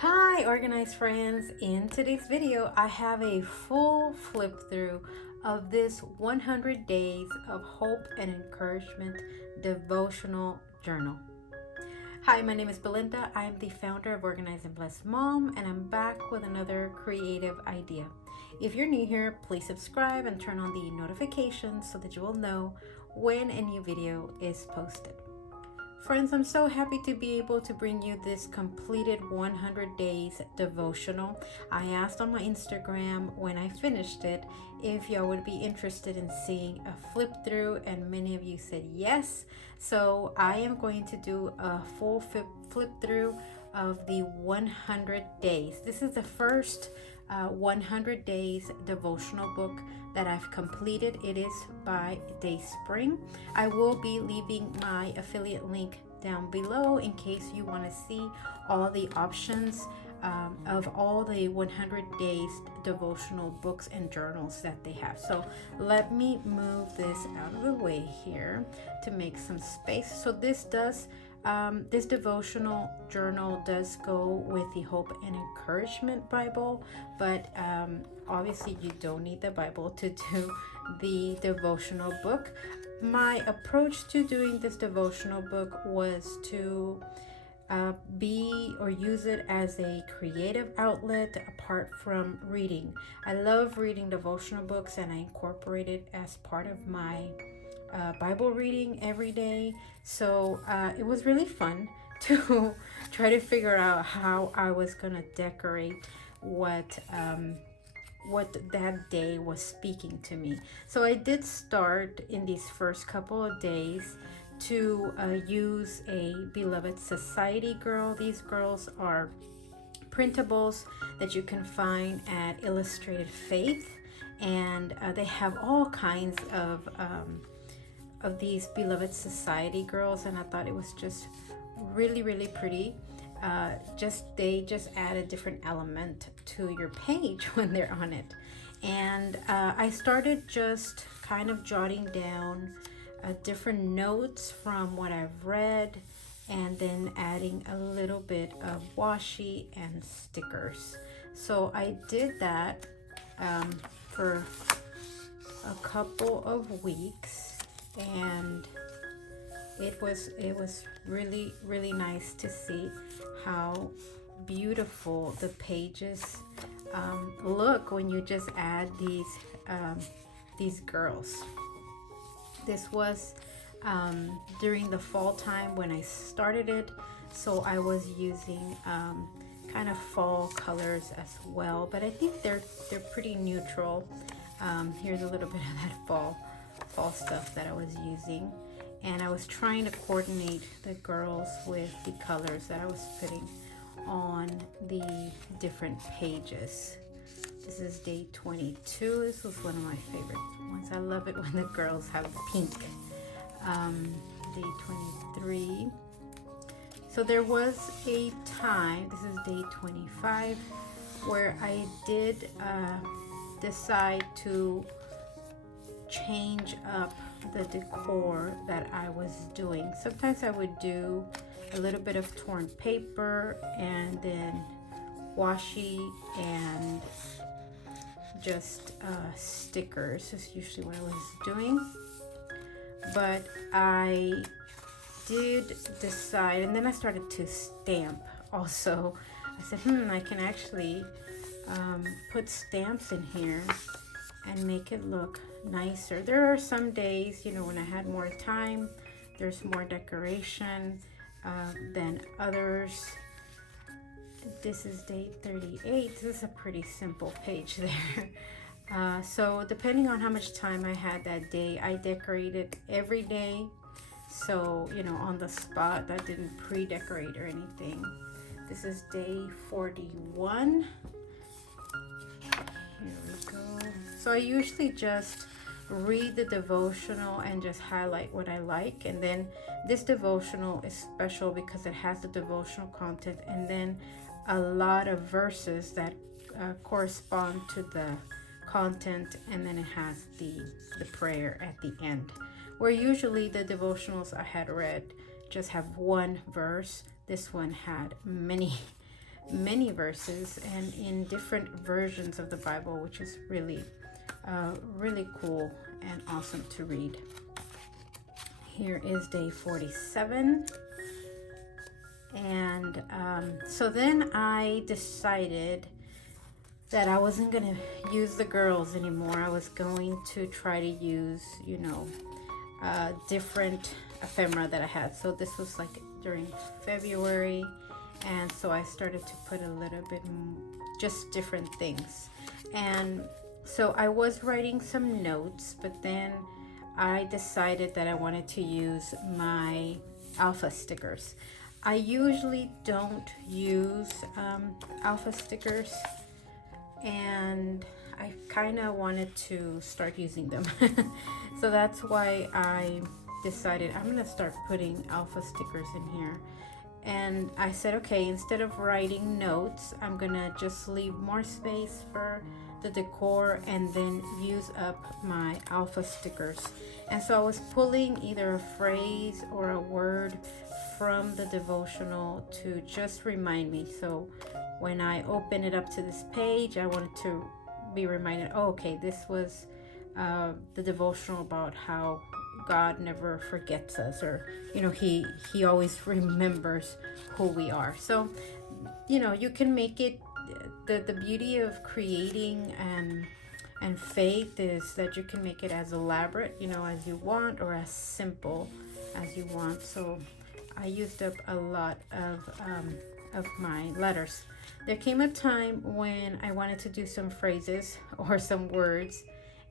Hi, organized friends. In today's video, I have a full flip through of this 100 Days of Hope and Encouragement devotional journal. Hi, my name is Belinda. I am the founder of Organized and Blessed Mom, and I'm back with another creative idea. If you're new here, please subscribe and turn on the notifications so that you will know when a new video is posted. Friends, I'm so happy to be able to bring you this completed 100 days devotional. I asked on my Instagram when I finished it if y'all would be interested in seeing a flip through, and many of you said yes. So I am going to do a full flip through of the 100 days. This is the first 100 days devotional book that I've completed. It is by DaySpring. I will be leaving my affiliate link down below in case you want to see all the options of all the 100 days devotional books and journals that they have. So let me move this out of the way here to make some space. So this devotional journal does go with the Hope and Encouragement Bible, but obviously you don't need the Bible to do the devotional book. My approach to doing this devotional book was to use it as a creative outlet apart from reading. I love reading devotional books, and I incorporate it as part of my Bible reading every day. So it was really fun to try to figure out how I was gonna decorate what that day was speaking to me. So I did start in these first couple of days to use a Beloved Society girl. These girls are printables that you can find at Illustrated Faith, and they have all kinds of these Beloved Society girls, and I thought it was just really pretty. They just add a different element to your page when they're on it. And I started just kind of jotting down different notes from what I've read, and then adding a little bit of washi and stickers. So I did that for a couple of weeks, and it was really nice to see how beautiful the pages look when you just add these girls. This was during the fall time when I started it, so I was using kind of fall colors as well, but I think they're pretty neutral. Here's a little bit of that fall stuff that I was using, and I was trying to coordinate the girls with the colors that I was putting on the different pages. This is day 22. This was one of my favorite ones. I love it when the girls have pink. Day 23. So there was a time, this is day 25, where I did decide to change up the decor that I was doing. Sometimes I would do a little bit of torn paper and then washi and just stickers. That's usually what I was doing. But I did decide, and then I started to stamp also. I said, I can actually put stamps in here and make it look nicer. There are some days, when I had more time, there's more decoration than others. This is day 38. This is a pretty simple page there. So depending on how much time I had that day, I decorated every day. So, on the spot, I didn't pre-decorate or anything. This is day 41. Here we go. So I usually just read the devotional and just highlight what I like. And then this devotional is special because it has the devotional content and then a lot of verses that correspond to the content, and then it has the prayer at the end, where usually the devotionals I had read just have one verse. This one had many many verses and in different versions of the Bible, which is really really cool and awesome to read. Here is day 47. And so then I decided that I wasn't going to use the girls anymore. I was going to try to use, different ephemera that I had. So this was like during February. And so I started to put a little bit just different things. And so I was writing some notes, but then I decided that I wanted to use my alpha stickers. I usually don't use alpha stickers, and I kind of wanted to start using them. So that's why I decided I'm going to start putting alpha stickers in here. And I said, okay, instead of writing notes, I'm going to just leave more space for the decor and then use up my alpha stickers. And so I was pulling either a phrase or a word from the devotional to just remind me. So when I open it up to this page, I wanted to be reminded, oh, okay, this was the devotional about how God never forgets us, or he always remembers who we are. So you can make it, the beauty of creating and faith is that you can make it as elaborate as you want, or as simple as you want. So I used up a lot of my letters. There came a time when I wanted to do some phrases or some words,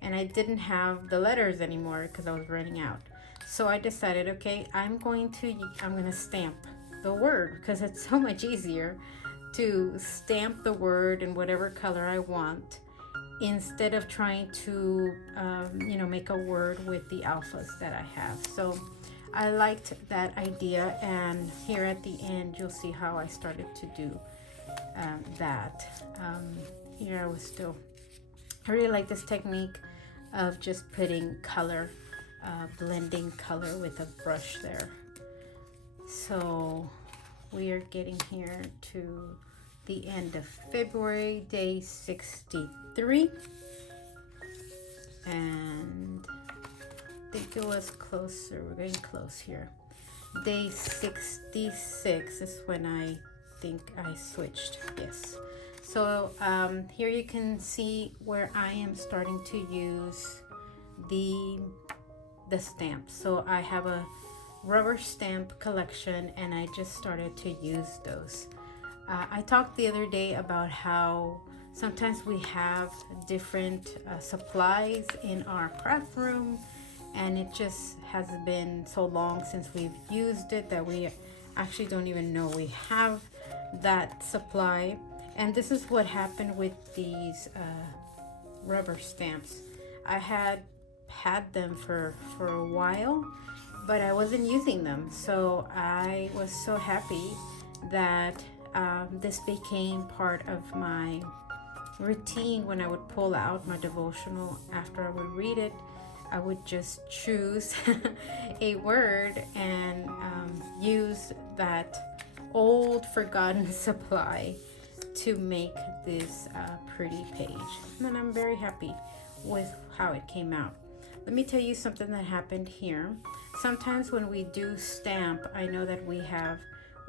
and I didn't have the letters anymore because I was running out. So I decided, okay, I'm going to stamp the word, because it's so much easier to stamp the word in whatever color I want, instead of trying to make a word with the alphas that I have. So I liked that idea, and here at the end you'll see how I started to do that. Here I really like this technique of just putting color, blending color with a brush there. So we are getting here to the end of February, day 63. And I think it was closer. We're getting close here. Day 66 is when I think I switched. Yes. So here you can see where I am starting to use the stamps. So I have a rubber stamp collection, and I just started to use those. I talked the other day about how sometimes we have different supplies in our craft room, and it just has been so long since we've used it that we actually don't even know we have that supply. And this is what happened with these rubber stamps. I had them for a while, but I wasn't using them. So I was so happy that this became part of my routine. When I would pull out my devotional after I would read it, I would just choose a word and use that old forgotten supply to make this pretty page. And I'm very happy with how it came out. Let me tell you something that happened here. Sometimes when we do stamp, I know that we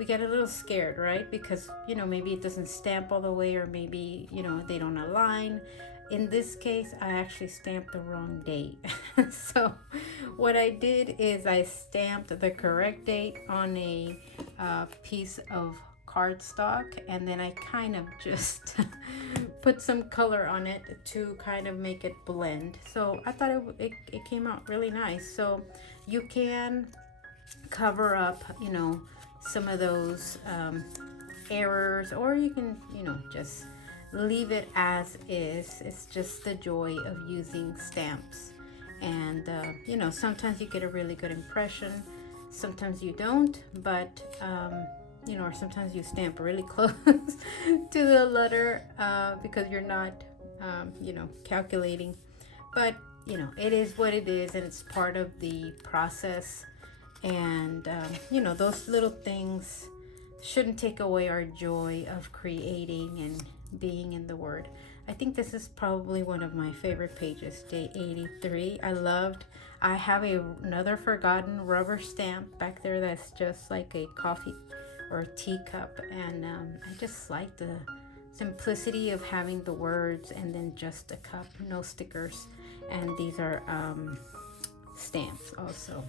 get a little scared, right? Because maybe it doesn't stamp all the way, or maybe they don't align. In this case, I actually stamped the wrong date. So what I did is I stamped the correct date on a piece of cardstock, and then I kind of just put some color on it to kind of make it blend. So I thought it came out really nice. So you can cover up some of those errors, or you can just leave it as is. It's just the joy of using stamps. And sometimes you get a really good impression, sometimes you don't, but or sometimes you stamp really close to the letter because you're not calculating. But it is what it is, and it's part of the process. And those little things shouldn't take away our joy of creating and being in the Word. I think this is probably one of my favorite pages, day 83. I have another forgotten rubber stamp back there that's just like a coffee or a teacup. And I just like the simplicity of having the words and then just a cup, no stickers. And these are stamps also.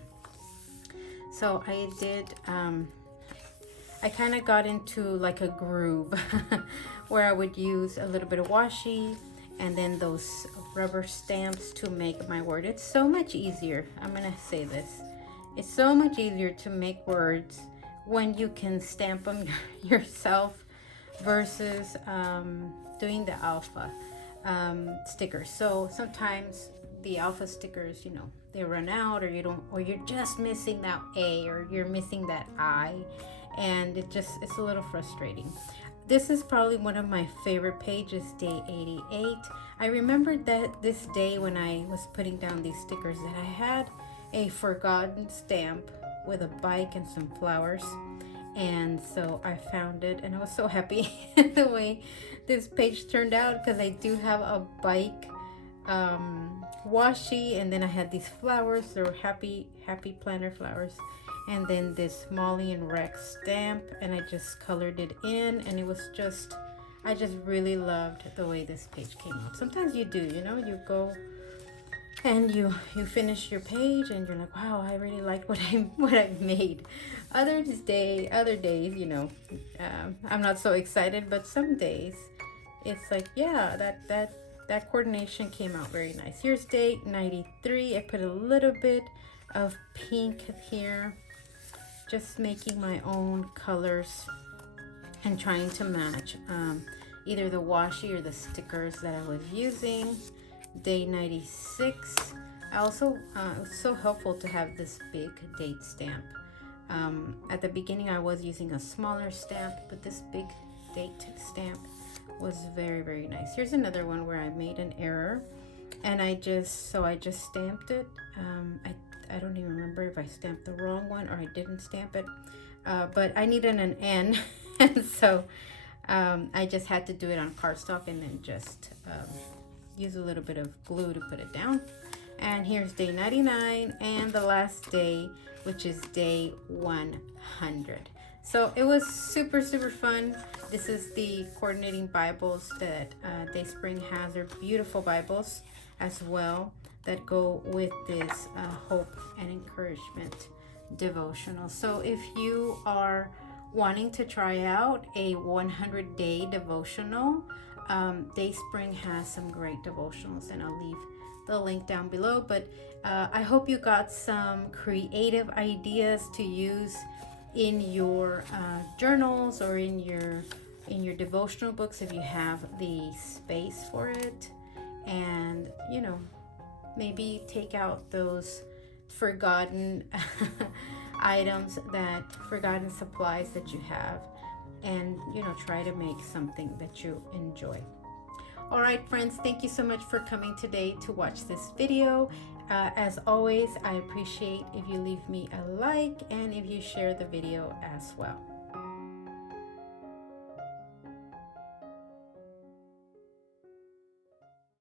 So I did, I kind of got into like a groove where I would use a little bit of washi and then those rubber stamps to make my word. It's so much easier. I'm gonna say this. It's so much easier to make words when you can stamp them yourself versus doing the alpha stickers. So sometimes the alpha stickers, you know, they run out, or you don't, or you're just missing that A, or you're missing that I, and it's a little frustrating. This is probably one of my favorite pages, day 88. I remembered that this day when I was putting down these stickers that I had a forgotten stamp with a bike and some flowers. And so I found it, and I was so happy the way this page turned out, because I do have a bike washi, and then I had these flowers. They were happy planner flowers, and then this Molly and Rex stamp, and I just colored it in, and it was just, I just really loved the way this page came out. Sometimes you do, you know, you go and you finish your page and you're like, wow, I really like what I made. Other days, you know, I'm not so excited, but some days it's like, yeah, that coordination came out very nice. Here's day 93. I put a little bit of pink here, just making my own colors and trying to match either the washi or the stickers that I was using. Day 96. I also, it was so helpful to have this big date stamp. At the beginning I was using a smaller stamp, but this big date stamp was very, very nice. Here's another one where I made an error, and I just stamped it. I don't even remember if I stamped the wrong one or I didn't stamp it, but I needed an N and so I just had to do it on cardstock and then just use a little bit of glue to put it down. And here's day 99 and the last day, which is day 100. So it was super fun. This is the coordinating Bibles that DaySpring has. They're beautiful Bibles as well that go with this hope and encouragement devotional. So if you are wanting to try out a 100-day devotional, DaySpring has some great devotionals, and I'll leave the link down below. But I hope you got some creative ideas to use in your journals or in your devotional books if you have the space for it, and you know, maybe take out those forgotten items, forgotten supplies that you have, and you know, try to make something that you enjoy. All right, friends, thank you so much for coming today to watch this video. As always, I appreciate if you leave me a like and if you share the video as well.